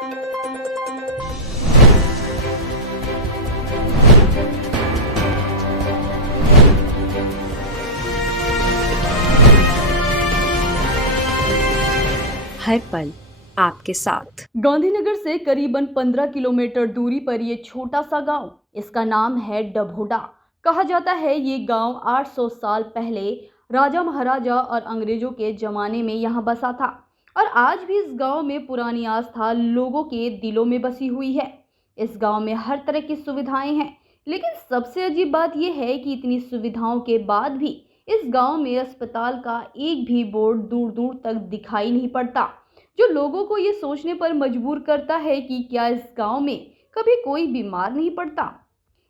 हर पल आपके साथ। गांधीनगर से करीबन 15 किलोमीटर दूरी पर ये छोटा सा गांव, इसका नाम है डभोडा। कहा जाता है ये गांव 800 साल पहले राजा महाराजा और अंग्रेजों के जमाने में यहाँ बसा था और आज भी इस गांव में पुरानी आस्था लोगों के दिलों में बसी हुई है। इस गांव में हर तरह की सुविधाएं हैं, लेकिन सबसे अजीब बात यह है कि इतनी सुविधाओं के बाद भी इस गांव में अस्पताल का एक भी बोर्ड दूर दूर तक दिखाई नहीं पड़ता, जो लोगों को ये सोचने पर मजबूर करता है कि क्या इस गांव में कभी कोई बीमार नहीं पड़ता।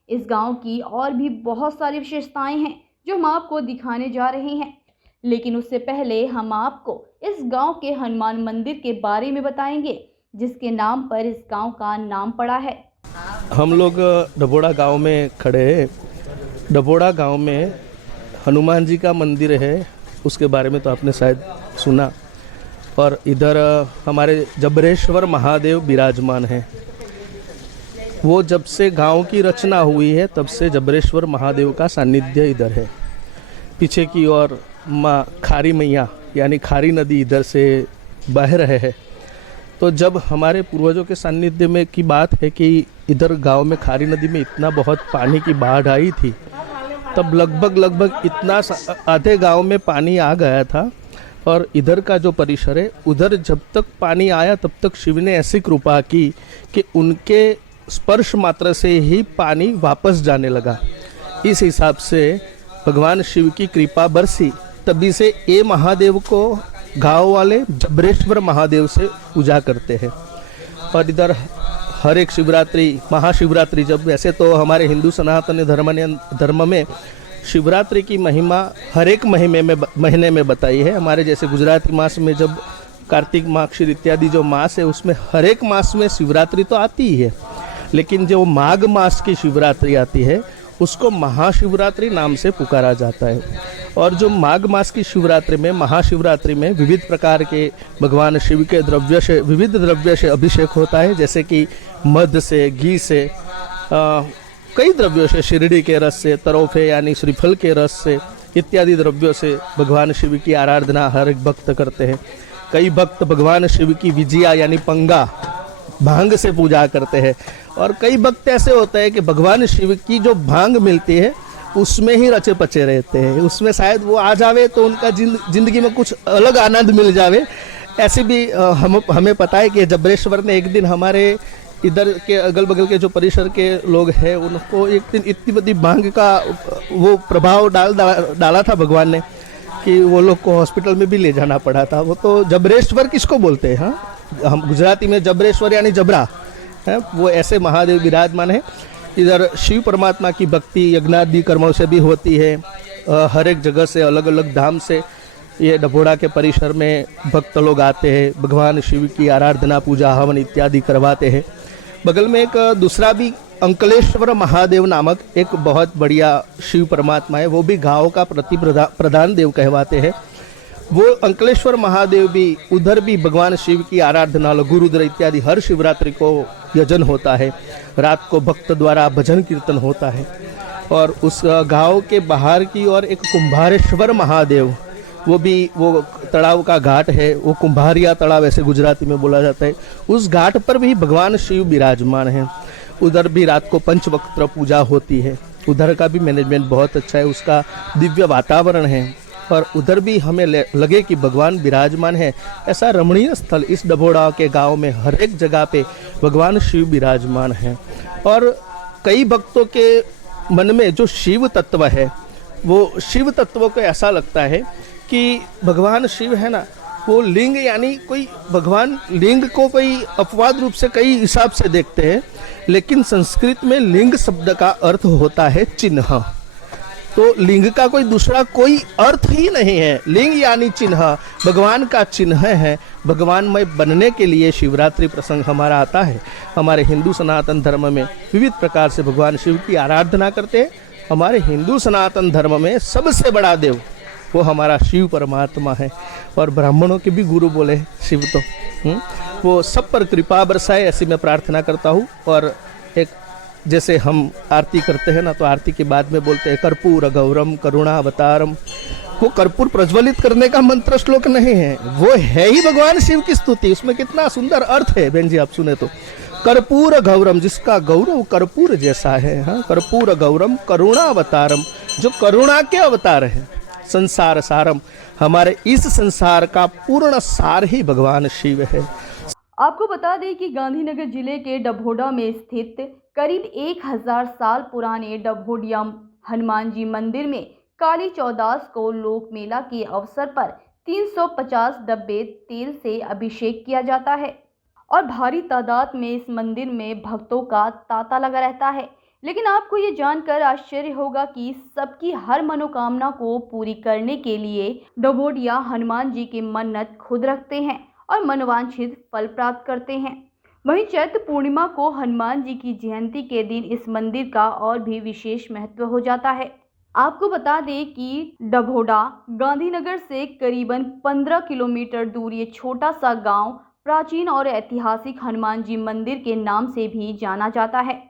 इस गांव की और भी बहुत सारी विशेषताएं हैं जो हम आपको दिखाने जा रहे हैं, लेकिन उससे पहले हम आपको इस गांव के हनुमान मंदिर के बारे में बताएंगे, जिसके नाम पर इस गांव का नाम पड़ा है। हम लोग डभोडा गांव में खड़े हैं। डभोडा गांव में हनुमान जी का मंदिर है, उसके बारे में तो आपने शायद सुना। और इधर हमारे जबरेश्वर महादेव विराजमान हैं। वो जब से गांव की रचना हुई है तब से जबरेश्वर महादेव का सानिध्य इधर है। पीछे की ओर माँ खारी मैया यानी खारी नदी इधर से बह रहे हैं। तो जब हमारे पूर्वजों के सानिध्य में की बात है कि इधर गांव में खारी नदी में इतना बहुत पानी की बाढ़ आई थी, तब लगभग इतना आधे गांव में पानी आ गया था। और इधर का जो परिसर है, उधर जब तक पानी आया तब तक शिव ने ऐसी कृपा की कि उनके स्पर्श मात्र से ही पानी वापस जाने लगा। इस हिसाब से भगवान शिव की कृपा बरसी, तभी से ये महादेव को गांव वाले जबरेश्वर महादेव से पूजा करते हैं। और इधर हर एक शिवरात्रि, महाशिवरात्रि, जब वैसे तो हमारे हिंदू सनातन धर्म में शिवरात्रि की महिमा हर एक महीने में बताई है। हमारे जैसे गुजराती मास में जब कार्तिक माक्षिर इत्यादि जो मास है, उसमें हर एक मास में शिवरात्रि तो आती ही है, लेकिन जो माघ मास की शिवरात्रि आती है उसको महाशिवरात्रि नाम से पुकारा जाता है। और जो माघ मास की शिवरात्रि में, महाशिवरात्रि में विविध प्रकार के भगवान शिव के द्रव्य से, विविध द्रव्य से अभिषेक होता है, जैसे कि मध से, घी से, कई द्रव्यों से, शिरडी के रस से, तरोफे यानी श्रीफल के रस से, इत्यादि द्रव्यों से भगवान शिव की आराधना हर एक भक्त करते हैं। कई भक्त भगवान शिव की विजिया यानी पंगा, भांग से पूजा करते हैं। और कई भक्त ऐसे होते हैं कि भगवान शिव की जो भांग मिलती है उसमें ही रचे पचे रहते हैं, उसमें शायद वो आ जावे तो उनका जिंदगी में कुछ अलग आनंद मिल जावे। ऐसे भी हमें पता है कि जबरेश्वर ने एक दिन हमारे इधर के अगल बगल के जो परिसर के लोग हैं उनको एक दिन इतनी बड़ी भांग का वो प्रभाव डाला था भगवान ने कि वो लोग को हॉस्पिटल में भी ले जाना पड़ा था। वो तो जबरेश्वर किसको बोलते हैं, हाँ, हम गुजराती में जबरेश्वर यानी जबरा है, वो ऐसे महादेव विराजमान है। इधर शिव परमात्मा की भक्ति यज्ञादि कर्मों से भी होती है। हर एक जगह से, अलग अलग धाम से ये डभोडा के परिसर में भक्त लोग आते हैं, भगवान शिव की आराधना, पूजा, हवन इत्यादि करवाते हैं। बगल में एक दूसरा भी अंकलेश्वर महादेव नामक एक बहुत बढ़िया शिव परमात्मा है, वो भी गांव का प्रधान देव कहवाते हैं। वो अंकलेश्वर महादेव भी, उधर भी भगवान शिव की आराधना, लघु रुद्र इत्यादि हर शिवरात्रि को यजन होता है। रात को भक्त द्वारा भजन कीर्तन होता है। और उस गांव के बाहर की ओर एक कुंभारेश्वर महादेव, वो भी, वो तालाब का घाट है, वो कुंभारिया तालाब ऐसे गुजराती में बोला जाता है। उस घाट पर भी भगवान शिव विराजमान हैं। उधर भी रात को पंचवक्त्र पूजा होती है। उधर का भी मैनेजमेंट बहुत अच्छा है, उसका दिव्य वातावरण है। और उधर भी हमें लगे कि भगवान विराजमान है। ऐसा रमणीय स्थल इस डभोडा के गांव में हर एक जगह पे भगवान शिव विराजमान है। और कई भक्तों के मन में जो शिव तत्व है, वो शिव तत्व को ऐसा लगता है कि भगवान शिव है ना, वो लिंग यानी कोई, भगवान लिंग को कोई अपवाद रूप से कई हिसाब से देखते हैं, लेकिन संस्कृत में लिंग शब्द का अर्थ होता है चिन्ह। तो लिंग का कोई दूसरा कोई अर्थ ही नहीं है। लिंग यानी चिन्ह, भगवान का चिन्ह है। भगवानमय बनने के लिए शिवरात्रि प्रसंग हमारा आता है। हमारे हिंदू सनातन धर्म में विविध प्रकार से भगवान शिव की आराधना करते हैं। हमारे हिंदू सनातन धर्म में सबसे बड़ा देव वो हमारा शिव परमात्मा है और ब्राह्मणों के भी गुरु बोले हैं शिव तो। वो सब पर कृपा बरसाए ऐसी मैं प्रार्थना करता हूँ। और एक जैसे हम आरती करते हैं ना, तो आरती के बाद में बोलते हैं कर्पूर गौरम करुणावतारम। वो कर्पूर प्रज्वलित करने का मंत्र श्लोक नहीं है, वो है ही भगवान शिव की स्तुति। उसमें कितना सुंदर अर्थ है बहन जी, आप सुने तो। कर्पूर गौरम, जिसका गौरव कर्पूर जैसा है। हाँ, कर्पूर गौरम करुणावतारम, जो करुणा के अवतार है। संसार सारम, हमारे इस संसार का पूर्ण सार ही भगवान शिव है। आपको बता दें कि गांधीनगर जिले के डभोडा में स्थित करीब 1000 साल पुराने डभोडिया हनुमान जी मंदिर में काली चौदास को लोक मेला के अवसर पर 350 डब्बे तेल से अभिषेक किया जाता है और भारी तादाद में इस मंदिर में भक्तों का तांता लगा रहता है। लेकिन आपको ये जानकर आश्चर्य होगा कि सबकी हर मनोकामना को पूरी करने के लिए डभोडिया हनुमान जी की मन्नत खुद रखते हैं और मनोवांछित फल प्राप्त करते हैं। वहीं चैत्र पूर्णिमा को हनुमान जी की जयंती के दिन इस मंदिर का और भी विशेष महत्व हो जाता है। आपको बता दें कि डभोडा गांधीनगर से करीबन 15 किलोमीटर दूर ये छोटा सा गांव प्राचीन और ऐतिहासिक हनुमान जी मंदिर के नाम से भी जाना जाता है।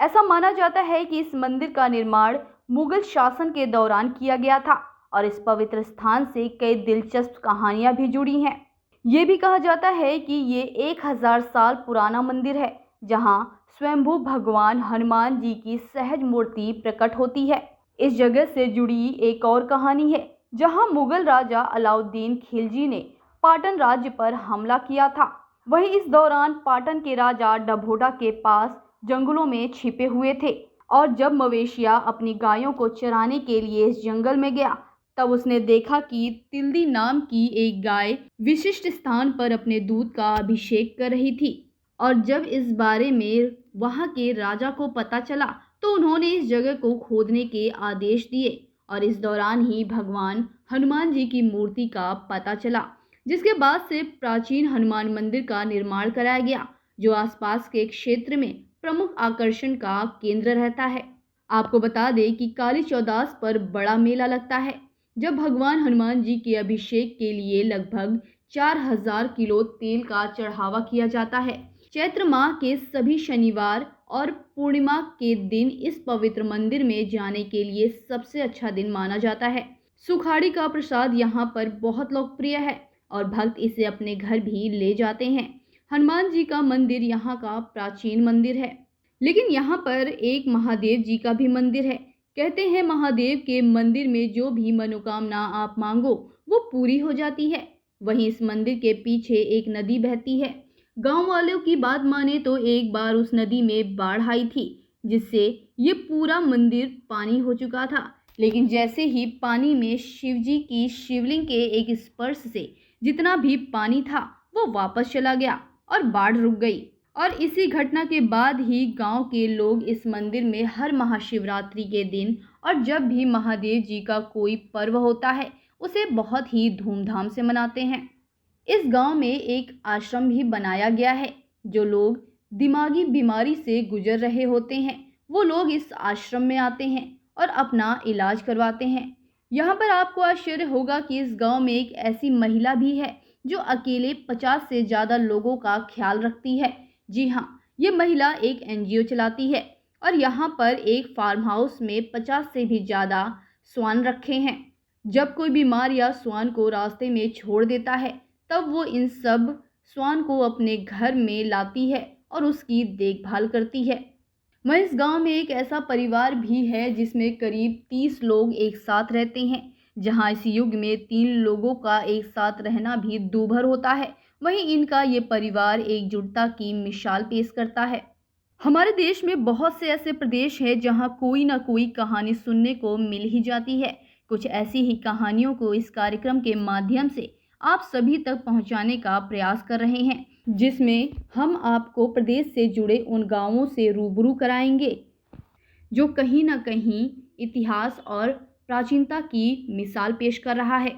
ऐसा माना जाता है कि इस मंदिर का निर्माण मुगल शासन के दौरान किया गया था और इस पवित्र स्थान से कई दिलचस्प कहानियां भी जुड़ी हैं। ये भी कहा जाता है कि ये 1000 साल पुराना मंदिर है, जहां स्वयंभू भगवान हनुमान जी की सहज मूर्ति प्रकट होती है। इस जगह से जुड़ी एक और कहानी है, जहां मुगल राजा अलाउद्दीन खिलजी ने पाटन राज्य पर हमला किया था। वहीं इस दौरान पाटन के राजा डभोडा के पास जंगलों में छिपे हुए थे और जब मवेशिया अपनी गायों को चराने के लिए इस जंगल में गया, तब उसने देखा कि तिल्दी नाम की एक गाय विशिष्ट स्थान पर अपने दूध का अभिषेक कर रही थी। और जब इस बारे में वहां के राजा को पता चला, तो उन्होंने इस जगह को खोदने के आदेश दिए और इस दौरान ही भगवान हनुमान जी की मूर्ति का पता चला, जिसके बाद से प्राचीन हनुमान मंदिर का निर्माण कराया गया, जो आसपास के क्षेत्र में प्रमुख आकर्षण का केंद्र रहता है। आपको बता दें कि काली चौदास पर बड़ा मेला लगता है, जब भगवान हनुमान जी के अभिषेक के लिए लगभग 4000 किलो तेल का चढ़ावा किया जाता है। चैत्र माह के सभी शनिवार और पूर्णिमा के दिन इस पवित्र मंदिर में जाने के लिए सबसे अच्छा दिन माना जाता है। सुखाड़ी का प्रसाद यहाँ पर बहुत लोकप्रिय है और भक्त इसे अपने घर भी ले जाते हैं। हनुमान जी का मंदिर यहाँ का प्राचीन मंदिर है, लेकिन यहाँ पर एक महादेव जी का भी मंदिर है। कहते हैं महादेव के मंदिर में जो भी मनोकामना आप मांगो वो पूरी हो जाती है। वहीं इस मंदिर के पीछे एक नदी बहती है। गांव वालों की बात माने तो एक बार उस नदी में बाढ़ आई थी, जिससे ये पूरा मंदिर पानी हो चुका था। लेकिन जैसे ही पानी में शिवजी की शिवलिंग के एक स्पर्श से जितना भी पानी था वो वापस चला गया और बाढ़ रुक गई। और इसी घटना के बाद ही गांव के लोग इस मंदिर में हर महाशिवरात्रि के दिन और जब भी महादेव जी का कोई पर्व होता है उसे बहुत ही धूमधाम से मनाते हैं। इस गांव में एक आश्रम भी बनाया गया है। जो लोग दिमागी बीमारी से गुजर रहे होते हैं वो लोग इस आश्रम में आते हैं और अपना इलाज करवाते हैं। यहाँ पर आपको आश्चर्य होगा कि इस गांव में एक ऐसी महिला भी है जो अकेले 50 से ज़्यादा लोगों का ख्याल रखती है। जी हाँ, ये महिला एक NGO चलाती है और यहाँ पर एक फार्म हाउस में 50 से भी ज़्यादा स्वान रखे हैं। जब कोई बीमार या स्वान को रास्ते में छोड़ देता है तब वो इन सब स्वान को अपने घर में लाती है और उसकी देखभाल करती है। वहीं इस गांव में एक ऐसा परिवार भी है जिसमें करीब 30 लोग एक साथ रहते हैं, जहां इस युग में 3 लोगों का एक साथ रहना भी दूभर होता है। वहीं इनका ये परिवार एकजुटता की मिसाल पेश करता है। हमारे देश में बहुत से ऐसे प्रदेश हैं जहां कोई ना कोई कहानी सुनने को मिल ही जाती है। कुछ ऐसी ही कहानियों को इस कार्यक्रम के माध्यम से आप सभी तक पहुंचाने का प्रयास कर रहे हैं, जिसमें हम आपको प्रदेश से जुड़े उन गांवों से रूबरू कराएंगे जो कहीं ना कहीं इतिहास और प्राचीनता की मिसाल पेश कर रहा है।